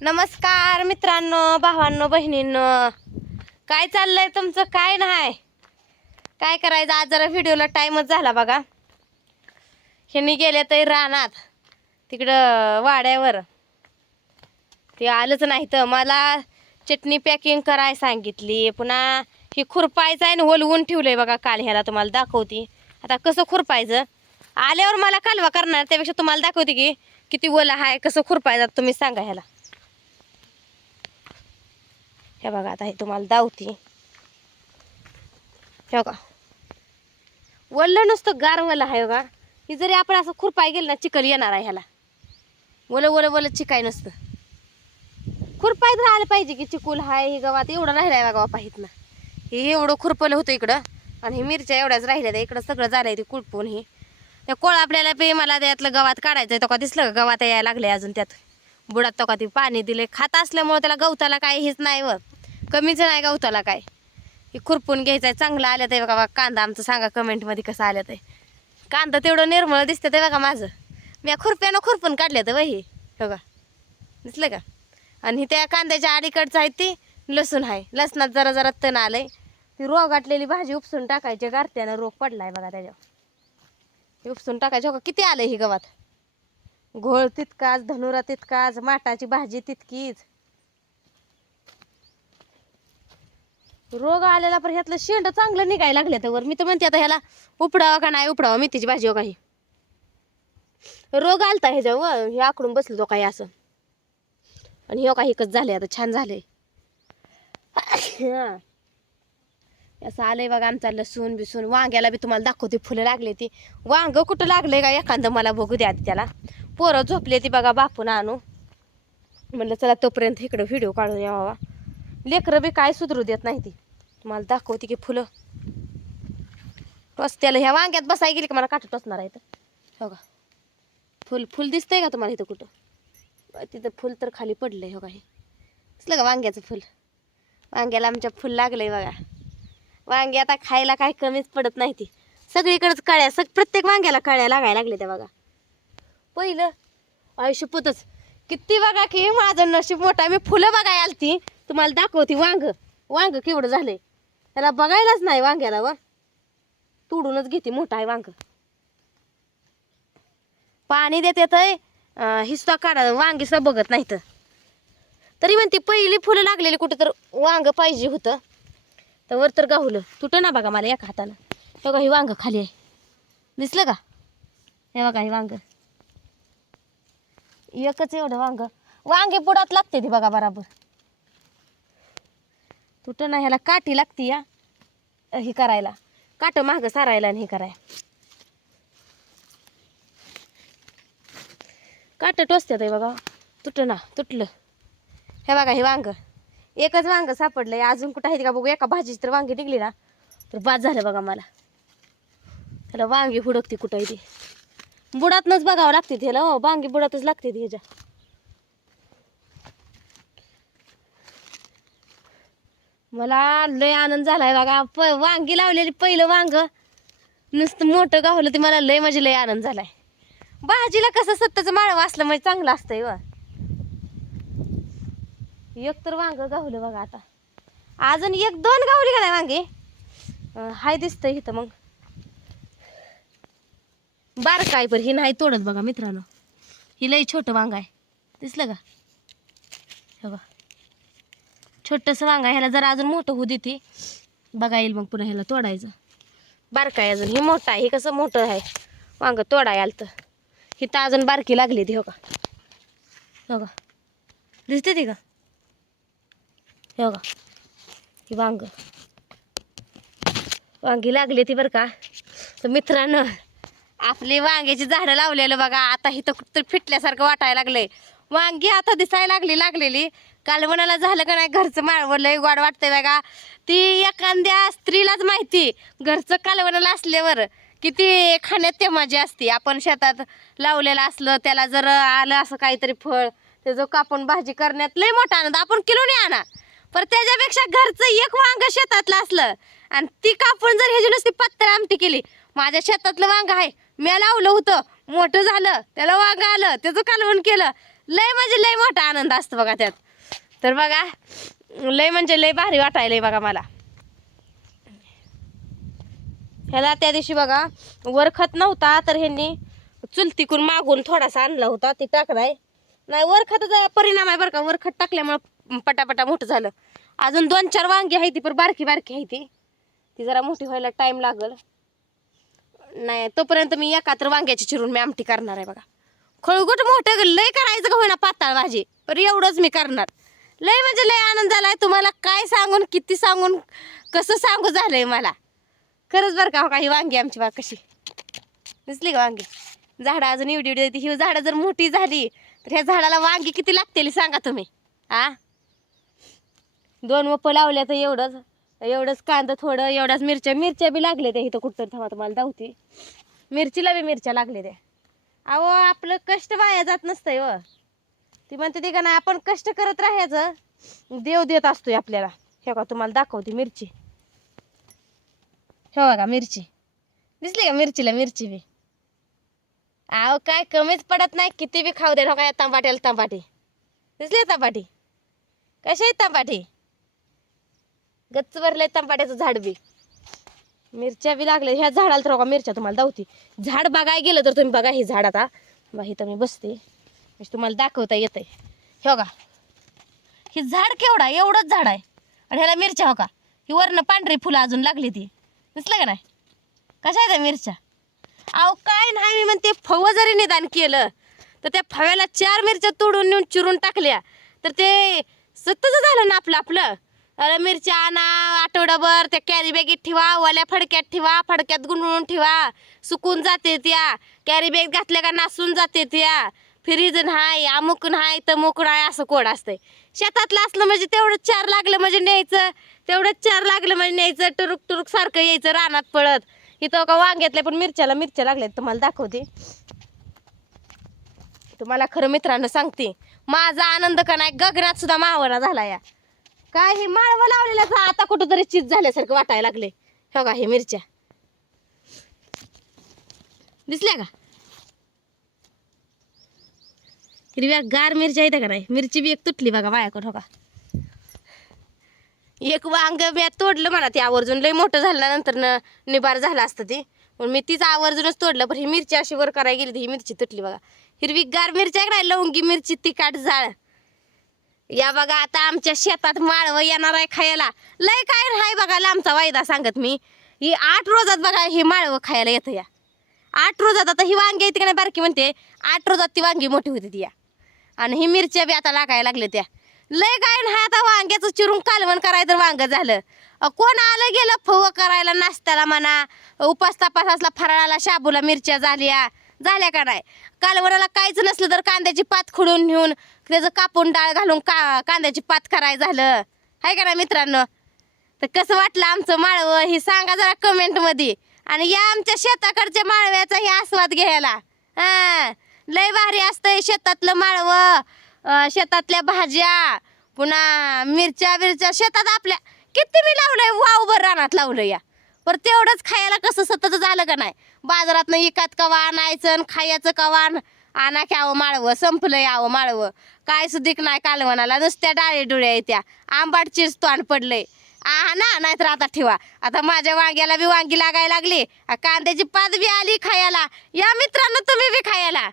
नमस्कार मित्रांनो भावांनो बहिणींनो. काय चाललंय तुमचं? काय नाही? काय करायचं? आज जरा व्हिडिओला टाईमच झाला बघा. ह्यांनी गेले तर रानात तिकडं वाड्यावर. ते आलंच नाही तर मला चटणी पॅकिंग कराय सांगितली. पुन्हा ही खुरपायचं आहे आणि ओलवून ठेवलंय बघा काल ह्याला तुम्हाला दाखवते. आता कसं खुरपायचं? आल्यावर मला कालवा करणार त्यापेक्षा तुम्हाला दाखवते की किती ओला आहे कसं खुरपायचं तुम्ही सांगा ह्याला. हे बघा आता हे तुम्हाला दावती. हे बघा. वल्ल नुसतं गार आहे बघा. ही जरी आपण असं खुरपाय गेलं ना चिकल येणार आहे ह्याला. वलं वलं वलं चिकाय नसतं. खुरपाय तर आलं पाहिजे की चिकूल हाय हे गवात एवढं राहिलाय बघा पाहित ना हे एवढं खुरपलं होतं इकडं. आणि हे मिरच्या एवढ्याच राहिल्या त्या. इकडं सगळं झालंय ते कुळपून हे. त्या कोळ आपल्याला पे मला त्यातलं गवात काढायचं तो का दिसलं का गवात यायला लागले अजून त्यात? बुडात तो का पाणी दिले खात असल्यामुळं त्याला गवताला काय हेच नाही व. कमीच नाही गवताला काय. हे खुरपून घ्यायचं आहे चांगलं आलं ते बघा कांदा आमचं सांगा कमेंटमध्ये कसं आलं ते. कांदा तेवढं निर्मळ दिसतं ते बघा माझं. मी खुरप्यानं खुरपून काढलं तर वही बघा. दिसलं का? आणि त्या कांद्याच्या अलीकडचं आहे ती लसूण आहे. लसणात जरा जरा तण आलंय. ती रोग आटलेली भाजी उपसून टाकायची. गारत्यानं रोग पडलाय बघा त्याच्यावर. उपसून टाकायची. हो का? किती आलंय ही गवात? घोळ तितकाच धनुरा तितकाच माटाची भाजी तितकीच. रोग आलेला पण ह्यातलं शेंड चांगलं निघायला लागलं तर वर मी तर म्हणते आता ह्याला उपडावा का नाही उपडावा मेथीची भाजी हो काही रोग आलता ह्याच्यावर हे आकडून बसलो तो काही असं. आणि हे हो काही एकच झाले आता छान झालंय. हा. असं आलंय बघा आमचा लसूण बिसून. वांग्याला बी तुम्हाला दाखवते फुलं लागले ती. वांग कुठं लागलंय का एखादं मला बघू द्या त्याला. पोरं झोपले ती बघा बापून आणू. म्हणलं चला तोपर्यंत इकडं व्हिडिओ काढून यावा लेकरं बी काय सुधरू देत नाही ती. तुम्हाला दाखवते की फुलं. टोचत्याला ह्या वांग्यात बसाय गेली का मला काटत टोचणार आहे तर हो का? फुल फुल दिसतंय का तुम्हाला इथं कुठं? तिथं फुल तर खाली पडलंय हो का हे? दिसलं का वांग्याचं फुल? वांग्याला आमच्या फुल लागलंय बघा. वांगे आता खायला काय कमीच पडत नाही ती. सगळीकडंच कळ्या सग प्रत्येक वांग्याला कळ्या लागायला लागल्या त्या बघा. पहिलं? आयुष्यपतच किती बघा की माझं नशीब मोठा मी फुलं बघाय आलती. तुम्हाला दाखवती वांग. वांग केवढं झालंय? त्याला बघायलाच नाही वांग्याला वा. तोडूनच घेते मोठा आहे वांग. पाणी देते तर हिस्सा काढा वांगी बघत नाही तर तरी म्हणते पहिली फुलं लागलेली कुठं तर वांग पाहिजे होतं. तर वर तर गाहुलं. तुटं ना बघा मला एका हातानं हे बघा ही वांग खाली आहे. दिसलं का? हे बघा ही वांग. एकच एवढं वांग. वांगे बुडात लागते ती बघा बराबर. तुट ना ह्याला काठी लागते या. हे करायला. काट माग सारायला आणि हे करायला काट टोचत्यात ते बघा. तुट ना तुटलं. हे बघा हे वांग. एकच वांग सापडलंय. अजून कुठं आहे का बघू? एका भाजीची तर वांगी निघली ना. तर बाद झालं बघा मला. त्याला वांगी हुडकते कुठं आहे ती? बुडातनच बघावं लागते ह्याला हो. वांगी बुडातच लागते ह्याच्या मला लय आनंद झालाय बघा. प वांगी लावलेली पहिलं वांग. नुसतं मोठं गावलं ते मला लय म्हणजे लय आनंद झालाय. भाजीला कसं सत्ताचं माळव असलं म्हणजे चांगलं असतंय व. एक तर वांग गावलं बघा आता. अजून एक दोन गावली का नाही वांगे? हाय दिसतंय इथं मग. बारका आहे पण हे नाही तोडत बघा मित्रांनो. ही लई छोटं वांग आहे. दिसलं का? बघा. छोटंसं वांग आहे. ह्याला जरा अजून मोठं होऊ देते. बघा येईल मग पुन्हा ह्याला तोडायचं. बारका आहे अजून? हे मोठं आहे. हे कसं मोठं आहे? वांग तोडाय आलं तर ही तर अजून बारकी लागली ती हो का? हो का? दिसते ती का? हो हे बघा ही वांग. वांगी लागली ती बरं का? तर मित्रांनो आपली वांग्याची झाडं लावलेलं बघा. आता इथं कुठं फिटल्यासारखं वाटायला लागलंय. वांगी आता दिसायला लागली लागलेली. कालवणाला झालं का नाही घरचं माळवलंय गोड वाटतंय बघा. ती एखाद्या स्त्रीलाच माहिती. घरचं कालवणाला असल्यावर किती खाण्यात ते मजा असते. आपण शेतात लावलेलं असलं त्याला जर आलं असं काहीतरी फळ त्याचं कापून भाजी करण्यात लय मोठा आनंद. आपण किलोने आणा. पण त्याच्यापेक्षा घरचं एक वांग शेतातलं असलं आणि ती कापून जर ह्याची नुसती पत्तर आमटी केली माझ्या शेतातलं वांग आहे. म्या लावलं होतं. मोठं झालं त्याला वांग आलं त्याचं कालवण केलं. लय म्हणजे लय मोठा आनंद असतो बघा त्यात. तर बघा लय म्हणजे लय भारी वाटायलंय बघा मला. ह्याला त्या दिवशी बघा वर खत नव्हता तर ह्यांनी चुलतीकून मागून थोडासा आणला होता ते टाकलाय. नाही वर खताचा परिणाम आहे बरं का वर खत टाकल्यामुळं पटापटा मोठं झालं. अजून दोन चार वांगी आहे ती पण बारकी बारकी आहे ती. ती जरा मोठी व्हायला टाईम लागल. नाही तोपर्यंत मी एकात्र वांग्याची चिरून मी आमटी करणार आहे बघा. खळगुट मोठं लय करायचं का होईना पाताळ भाजी. पण एवढंच मी करणार. लय म्हणजे लय आनंद झालाय तुम्हाला. काय सांगून किती सांगून कसं सांगू झालंय मला. खरंच बरं का हो काही ही वांगी आमची बा कशी. दिसली का वांगी? झाडं अजून एवढी एवढी होती ही झाडं जर मोठी झाली तर ह्या झाडाला वांगी किती लागतील सांगा तुम्ही. आ? दोन वप लावल्या तर एवढंच. एवढंच कांदा थोडं एवढ्याच मिरच्या मिरच्या बी लागले त्या इथं कुठं. थांबा तुम्हाला धावती मिरचीला बी मिरच्या लागले त्या. अहो आपलं कष्ट वाया जात नसतंय व ती म्हणते ती का नाही आपण कष्ट करत राहायचं. देव देत असतोय आपल्याला. हे का तुम्हाला दाखवते मिरची. हे का मिरची. दिसली का मिरचीला मिरची बी? अहो काय कमीच पडत नाही. किती बी खाऊ दे. हो काय तांबाट्याला तांबाटी. दिसली तांबाटी? कशी आहे तांबाटी? गच्च भरलंय तंबाट्याचं झाड बी. मिरच्या बी लागल्या. ह्या झाडाला तर बघा मिरच्या तुम्हाला दावती. झाड बघाय गेलं तर तुम्ही बघा हे झाड आता. बा इथं मी बसते. म्हणजे तुम्हाला दाखवता येतंय. हे बघा. हे झाड केवढा एवढंच झाड आहे. आणि ह्याला मिरच्या हो का? ही वरनं पांढरी फुलं अजून लागली ती. दिसलं का नाही? कशा आहेत मिरच्या? अहो काय नाही मी म्हणते फवं जरी निदान केलं तर त्या फव्याला चार मिरच्या तोडून नेऊन चिरून टाकल्या तर ते सतच झालं ना आपलं आपलं. मिरच्या आणा आठवडाभर त्या कॅरी बॅगेत ठेवा ओल्या फडक्यात ठेवा फडक्यात गुंडळून ठेवा. सुकून जाते त्या. कॅरी बॅग घातल्या का नासून जाते त्या. फ्रीज नाही अमुक नाही तमुक नाही असं कोड असतंय. शेतातलं असलं म्हणजे तेवढं चार लागलं म्हणजे न्यायचं. तेवढं चार लागलं म्हणजे न्यायचं. टुरुक टुरुक सारखं यायचं रानात पळत. इथं का वांग्यातल्या पण मिरच्याला मिरच्या लागल्यात तुम्हाला दाखवते. तुम्हाला खरं मित्रांनो सांगते. माझा आनंद का नाही गगनात सुद्धा मावरा झाला या. काय हे माळवं लावलेलं आता कुठंतरी चीज झाल्यासारखं वाटायला लागले. हो का हे मिरच्या. दिसल्या का? हिरव्या गार मिरच्या येत्या का नाही? मिरची बी एक तुटली बघा बायाकडं हो का? एक वांग मी तोडलं म्हणा ते आवर्जून लय मोठं झाल्यानंतर न निबार झालं असतं ते. पण मी तीच आवर्जूनच तोडलं पण ही मिरची अशी वर करायला गेली ही मिरची तुटली बघा. हिरवी गार मिरची आहे का लवंगी मिरची तिखट जाळ. या बघा आता आमच्या शेतात माळवं येणार आहे खायला. लय काय हाय बघा लांबचा वायदा सांगत मी. ही आठ रोजात बघा ही माळवं खायला येतं या. आठ रोजात आता ही वांगी येते का नाही बारकी म्हणते. आठ रोजात ती वांगी मोठी होती ती या. आणि ही मिरच्या बी आता लागायला लागल्या त्या लय काय नाही आता वांग्याचं चिरून कालवण करायचं तर वांग झालं. कोण आलं गेलं फव करायला नाश्त्याला म्हणा उपास तपास असला फराळाला शाबूला मिरच्या झाल्या. झाल्या का नाही? कालवराला काहीच नसलं तर कांद्याची पात खुडून नेऊन त्याचं कापून डाळ घालून का कांद्याची पात कराय झालं. आहे का ना मित्रांनो? तर कसं वाटलं आमचं माळवं? हे सांगा जरा कमेंटमध्ये. आणि या आमच्या शेताकडच्या माळव्याचा हे आस्वाद घ्यायला. हा. लय भारी असतंय शेतातलं माळवं. शेतातल्या भाज्या पुन्हा मिरच्या बिरच्या शेतात आपल्या किती मी लावलंय? वावभर रानात लावलं या. पर तेवढंच खायला कसं सतत झालं का नाही? बाजारात इकात कवा आणायचं आणि खायचं कवा आणा ख्यावं माळवं संपलं यावं माळवं. काय सुदीक नाही कालवणाला नुसत्या डाळे डुळ्या येत्या आंबाट चिरस तोंड पडलंय. आ ना नाहीतर आता ठेवा. आता माझ्या वांग्याला बी वांगी लागायला लागली. कांद्याची पात बी आली खायला. या मित्रांनो तुम्ही बी खायला.